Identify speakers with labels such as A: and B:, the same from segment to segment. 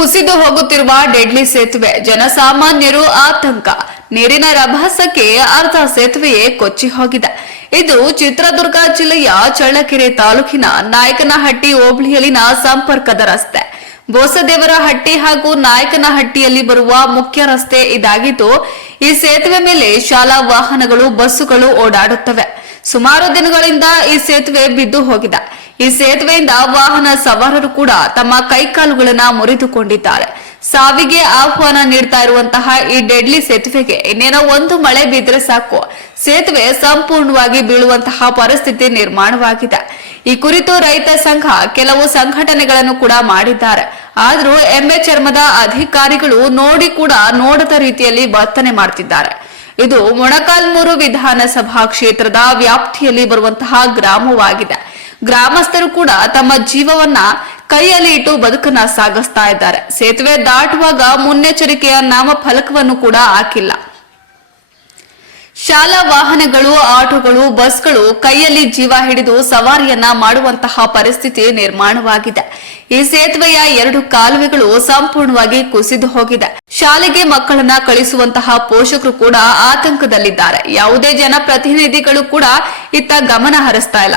A: ಕುಸಿದು ಹೋಗುತ್ತಿರುವ ಡೆಡ್ಲಿ ಸೇತುವೆ, ಜನಸಾಮಾನ್ಯರು ಆತಂಕ. ನೀರಿನ ರಭಸಕ್ಕೆ ಅರ್ಧ ಸೇತುವೆಯೇ ಕೊಚ್ಚಿ ಹೋಗಿದೆ. ಇದು ಚಿತ್ರದುರ್ಗ ಜಿಲ್ಲೆಯ ಚಳ್ಳಕೆರೆ ತಾಲೂಕಿನ ನಾಯಕನಹಟ್ಟಿ ಹೋಬಳಿಯಲ್ಲಿನ ಸಂಪರ್ಕದ ರಸ್ತೆ. ಬೋಸದೇವರ ಹಟ್ಟಿ ಹಾಗೂ ನಾಯಕನಹಟ್ಟಿಯಲ್ಲಿ ಬರುವ ಮುಖ್ಯ ರಸ್ತೆ ಇದಾಗಿದ್ದು, ಈ ಸೇತುವೆ ಮೇಲೆ ಶಾಲಾ ವಾಹನಗಳು, ಬಸ್ಸುಗಳು ಓಡಾಡುತ್ತವೆ. ಸುಮಾರು ದಿನಗಳಿಂದ ಈ ಸೇತುವೆ ಬಿದ್ದು ಹೋಗಿದೆ. ಈ ಸೇತುವೆಯಿಂದ ವಾಹನ ಸವಾರರು ಕೂಡ ತಮ್ಮ ಕೈಕಾಲುಗಳನ್ನು ಮುರಿದುಕೊಂಡಿದ್ದಾರೆ. ಸಾವಿಗೆ ಆಹ್ವಾನ ನೀಡ್ತಾ ಇರುವಂತಹ ಈ ಡೆಡ್ಲಿ ಸೇತುವೆಗೆ ಇನ್ನೇನೋ ಒಂದು ಮಳೆ ಬಿದ್ದರೆ ಸಾಕು. ಸೇತುವೆ ಸಂಪೂರ್ಣವಾಗಿ ಬೀಳುವಂತಹ ಪರಿಸ್ಥಿತಿ ನಿರ್ಮಾಣವಾಗಿದೆ. ಈ ಕುರಿತು ರೈತ ಸಂಘ ಕೆಲವು ಸಂಘಟನೆಗಳನ್ನು ಕೂಡ ಮಾಡಿದ್ದಾರೆ. ಆದರೂ ಎಂಬೆ ಚರ್ಮದ ಅಧಿಕಾರಿಗಳು ನೋಡಿ ಕೂಡ ನೋಡದ ರೀತಿಯಲ್ಲಿ ವರ್ತನೆ ಮಾಡ್ತಿದ್ದಾರೆ. ಇದು ಮೊಣಕಾಲ್ಮೂರು ವಿಧಾನಸಭಾ ಕ್ಷೇತ್ರದ ವ್ಯಾಪ್ತಿಯಲ್ಲಿ ಬರುವಂತಹ ಗ್ರಾಮವಾಗಿದೆ. ಗ್ರಾಮಸ್ಥರು ಕೂಡ ತಮ್ಮ ಜೀವವನ್ನ ಕೈಯಲ್ಲಿ ಇಟ್ಟು ಬದುಕನ್ನ ಸಾಗಿಸ್ತಾ ಇದ್ದಾರೆ. ಸೇತುವೆ ದಾಟುವಾಗ ಮುನ್ನೆಚ್ಚರಿಕೆಯ ನಾಮಫಲಕವನ್ನು ಕೂಡ ಹಾಕಿಲ್ಲ. ಶಾಲಾ ವಾಹನಗಳು, ಆಟೋಗಳು, ಬಸ್ಗಳು ಕೈಯಲ್ಲಿ ಜೀವ ಹಿಡಿದು ಸವಾರಿಯನ್ನ ಮಾಡುವಂತಹ ಪರಿಸ್ಥಿತಿ ನಿರ್ಮಾಣವಾಗಿದೆ. ಈ ಸೇತುವೆಯ ಎರಡು ಕಾಲುವೆಗಳು ಸಂಪೂರ್ಣವಾಗಿ ಕುಸಿದು ಹೋಗಿದೆ. ಶಾಲೆಗೆ ಮಕ್ಕಳನ್ನ ಕಳಿಸುವಂತಹ ಪೋಷಕರು ಕೂಡ ಆತಂಕದಲ್ಲಿದ್ದಾರೆ. ಯಾವುದೇ ಜನಪ್ರತಿನಿಧಿಗಳು ಕೂಡ ಇತ್ತ ಗಮನ ಹರಿಸ್ತಾ ಇಲ್ಲ.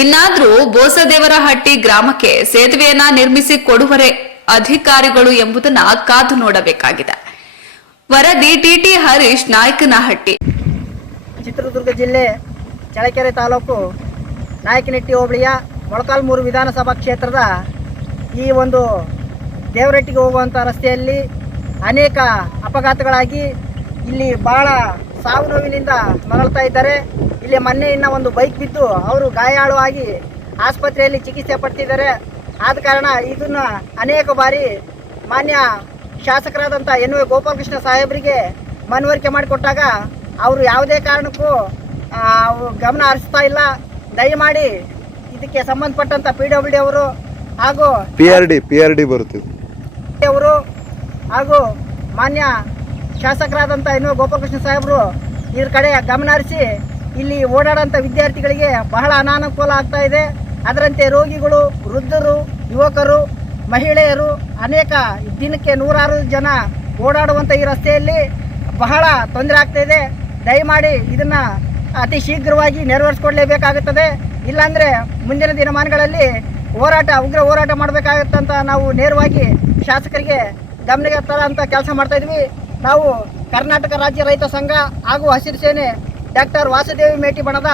A: ಇನ್ನಾದ್ರೂ ಬೋಸದೇವರಹಟ್ಟಿ ಗ್ರಾಮಕ್ಕೆ ಸೇತುವೆಯನ್ನ ನಿರ್ಮಿಸಿ ಕೊಡುವರೆ ಅಧಿಕಾರಿಗಳು ಎಂಬುದನ್ನ ಕಾದು ನೋಡಬೇಕಾಗಿದೆ. ವರದಿ ಟಿಟಿ ಹರೀಶ್ ನಾಯಕನಹಟ್ಟಿ.
B: ಚಿತ್ರದುರ್ಗ ಜಿಲ್ಲೆ ಚಳಕೆರೆ ತಾಲೂಕು ನಾಯಕನಹಟ್ಟಿ ಹೋಬಳಿಯ ಮೊಳಕಾಲ್ಮೂರು ವಿಧಾನಸಭಾ ಕ್ಷೇತ್ರದ ಈ ಒಂದು ದೇವರಟ್ಟಿಗೆ ಹೋಗುವಂಥ ರಸ್ತೆಯಲ್ಲಿ ಅನೇಕ ಅಪಘಾತಗಳಾಗಿ ಇಲ್ಲಿ ಭಾಳ ಸಾವು ನೋವಿನಿಂದ ಮರಳ್ತಾ ಇದ್ದಾರೆ. ಇಲ್ಲಿ ಮೊನ್ನೆ ಇನ್ನ ಒಂದು ಬೈಕ್ ಬಿದ್ದು ಅವರು ಗಾಯಾಳು ಆಗಿ ಆಸ್ಪತ್ರೆಯಲ್ಲಿ ಚಿಕಿತ್ಸೆ ಪಡ್ತಿದ್ದಾರೆ. ಆದ ಕಾರಣ ಇದನ್ನ ಅನೇಕ ಬಾರಿ ಮಾನ್ಯ ಶಾಸಕರಾದಂಥ ಎನ್ ವಿ ಗೋಪಾಲಕೃಷ್ಣ ಸಾಹೇಬರಿಗೆ ಮನವರಿಕೆ ಮಾಡಿಕೊಟ್ಟಾಗ ಅವರು ಯಾವುದೇ ಕಾರಣಕ್ಕೂ ಗಮನ ಹರಿಸ್ತಾ ಇಲ್ಲ. ದಯಮಾಡಿ ಇದಕ್ಕೆ ಸಂಬಂಧಪಟ್ಟಂಥ ಪಿ ಡಬ್ಲ್ಯೂ ಡಿ ಅವರು ಹಾಗೂ
C: P R D P R D ಬರುತ್ತೆ.
B: ಅವರು ಹಾಗೂ ಮಾನ್ಯ ಶಾಸಕರಾದಂಥ ಇನ್ನು ಗೋಪಾಲಕೃಷ್ಣ ಸಾಹೇಬರು ಇದ್ರ ಕಡೆ ಗಮನ ಹರಿಸಿ, ಇಲ್ಲಿ ಓಡಾಡೋಂಥ ವಿದ್ಯಾರ್ಥಿಗಳಿಗೆ ಬಹಳ ಅನಾನುಕೂಲ ಆಗ್ತಾ ಇದೆ. ಅದರಂತೆ ರೋಗಿಗಳು, ವೃದ್ಧರು, ಯುವಕರು, ಮಹಿಳೆಯರು ಅನೇಕ ದಿನಕ್ಕೆ ನೂರಾರು ಜನ ಓಡಾಡುವಂಥ ಈ ರಸ್ತೆಯಲ್ಲಿ ಬಹಳ ತೊಂದರೆ ಆಗ್ತಾ ಇದೆ. ದಯಮಾಡಿ ಇದನ್ನು ಅತಿ ಶೀಘ್ರವಾಗಿ ನೆರವೇರಿಸ್ಕೊಡ್ಲೇಬೇಕಾಗುತ್ತದೆ. ಇಲ್ಲಾಂದರೆ ಮುಂದಿನ ದಿನಮಾನಗಳಲ್ಲಿ ಹೋರಾಟ, ಉಗ್ರ ಹೋರಾಟ ಮಾಡಬೇಕಾಗತ್ತಂತ ನಾವು ನೇರವಾಗಿ ಶಾಸಕರಿಗೆ ಗಮನಕ್ಕೆ ಅಂತ ಕೆಲಸ ಮಾಡ್ತಾ ಇದ್ವಿ. ನಾವು ಕರ್ನಾಟಕ ರಾಜ್ಯ ರೈತ ಸಂಘ ಹಾಗೂ ಹಸಿರು ಸೇನೆ ಡಾಕ್ಟರ್ ವಾಸುದೇವಿ ಮೇಟಿ ಬಣದ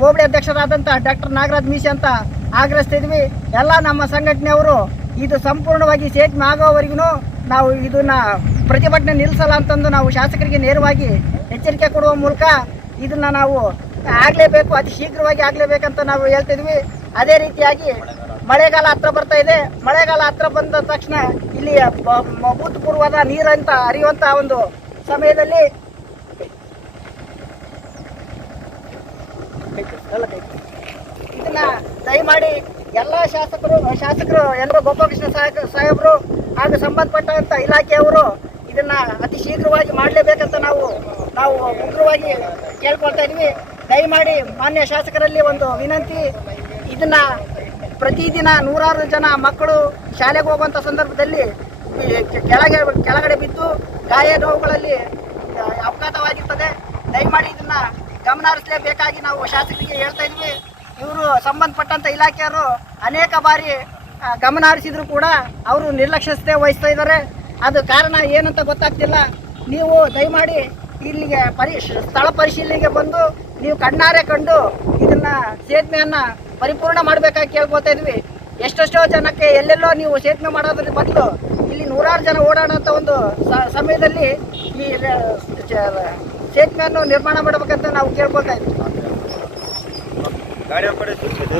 B: ಹೋಬಳಿ ಅಧ್ಯಕ್ಷರಾದಂಥ ಡಾಕ್ಟರ್ ನಾಗರಾಜ್ ಮೀಸಿ ಅಂತ ಆಗ್ರಹಿಸ್ತಿದ್ವಿ. ಎಲ್ಲ ನಮ್ಮ ಸಂಘಟನೆಯವರು ಇದು ಸಂಪೂರ್ಣವಾಗಿ ಸೇತುವೆ ಆಗೋವರೆಗೂ ನಾವು ಇದನ್ನು ಪ್ರತಿಭಟನೆ ನಿಲ್ಲಿಸಲ್ಲ ಅಂತಂದು ನಾವು ಶಾಸಕರಿಗೆ ನೇರವಾಗಿ ಎಚ್ಚರಿಕೆ ಕೊಡುವ ಮೂಲಕ ಇದನ್ನು ನಾವು ಆಗಲೇಬೇಕು, ಅತಿ ಶೀಘ್ರವಾಗಿ ಆಗಲೇಬೇಕಂತ ನಾವು ಹೇಳ್ತಿದ್ವಿ. ಅದೇ ರೀತಿಯಾಗಿ ಮಳೆಗಾಲ ಹತ್ರ ಬರ್ತಾ ಇದೆ. ಮಳೆಗಾಲ ಹತ್ರ ಬಂದ ತಕ್ಷಣ ಇಲ್ಲಿ ಭೂತಪೂರ್ವದ ನೀರಂತ ಹರಿಯುವಂತ ಒಂದು ಸಮಯದಲ್ಲಿ ಇದನ್ನ ದಯಮಾಡಿ ಎಲ್ಲ ಶಾಸಕರು ಶಾಸಕರು ಎಲ್ಲರೂ ಗೋಪಾಲಕೃಷ್ಣ ಸಾಹೇಬ್, ಸಾಹೇಬರು ಹಾಗೂ ಸಂಬಂಧಪಟ್ಟಂತ ಇಲಾಖೆಯವರು ಇದನ್ನ ಅತಿ ಶೀಘ್ರವಾಗಿ ಮಾಡಲೇಬೇಕಂತ ನಾವು ನಾವು ಉಗ್ರವಾಗಿ ಕೇಳ್ಕೊಳ್ತಾ ಇದ್ವಿ. ದಯಮಾಡಿ ಮಾನ್ಯ ಶಾಸಕರಲ್ಲಿ ಒಂದು ವಿನಂತಿ, ಇದನ್ನ ಪ್ರತಿದಿನ ನೂರಾರು ಜನ ಮಕ್ಕಳು ಶಾಲೆಗೆ ಹೋಗುವಂಥ ಸಂದರ್ಭದಲ್ಲಿ ಕೆಳಗೆ, ಕೆಳಗಡೆ ಬಿದ್ದು ಗಾಯ ನೋವುಗಳಲ್ಲಿ ಅಪಘಾತವಾಗಿರ್ತದೆ. ದಯಮಾಡಿ ಇದನ್ನು ಗಮನ ಹರಿಸಲೇಬೇಕಾಗಿ ನಾವು ಶಾಸಕರಿಗೆ ಹೇಳ್ತಾ ಇದ್ವಿ. ಇವರು ಸಂಬಂಧಪಟ್ಟಂಥ ಇಲಾಖೆಯವರು ಅನೇಕ ಬಾರಿ ಗಮನ ಹರಿಸಿದ್ರು ಕೂಡ ಅವರು ನಿರ್ಲಕ್ಷ್ಯತೆ ವಹಿಸ್ತಾ ಇದ್ದಾರೆ. ಅದು ಕಾರಣ ಏನಂತ ಗೊತ್ತಾಗ್ತಿಲ್ಲ. ನೀವು ದಯಮಾಡಿ ಇಲ್ಲಿಗೆ ಪರಿ ಸ್ಥಳ ಪರಿಶೀಲನೆಗೆ ಬಂದು ನೀವು ಕಣ್ಣಾರೆ ಕಂಡು ಇದನ್ನು ಸೇತುವೆಯನ್ನ ಪರಿಪೂರ್ಣ ಮಾಡಬೇಕಾಗಿ ಕೇಳ್ಕೊತಾ ಇದ್ವಿ. ಎಷ್ಟೆಷ್ಟೋ ಜನಕ್ಕೆ ಎಲ್ಲೆಲ್ಲೋ ನೀವು ಸೇತುವೆ ಮಾಡೋದ್ರ ಬದಲು ಇಲ್ಲಿ ನೂರಾರು ಜನ ಓಡಾಡೋಂಥ ಒಂದು ಸಮಯದಲ್ಲಿ ಈ ಸೇತುವೆಯನ್ನು ನಿರ್ಮಾಣ ಮಾಡಬೇಕಂತ ನಾವು ಕೇಳ್ಕೊತಾ ಇದ್ವಿ.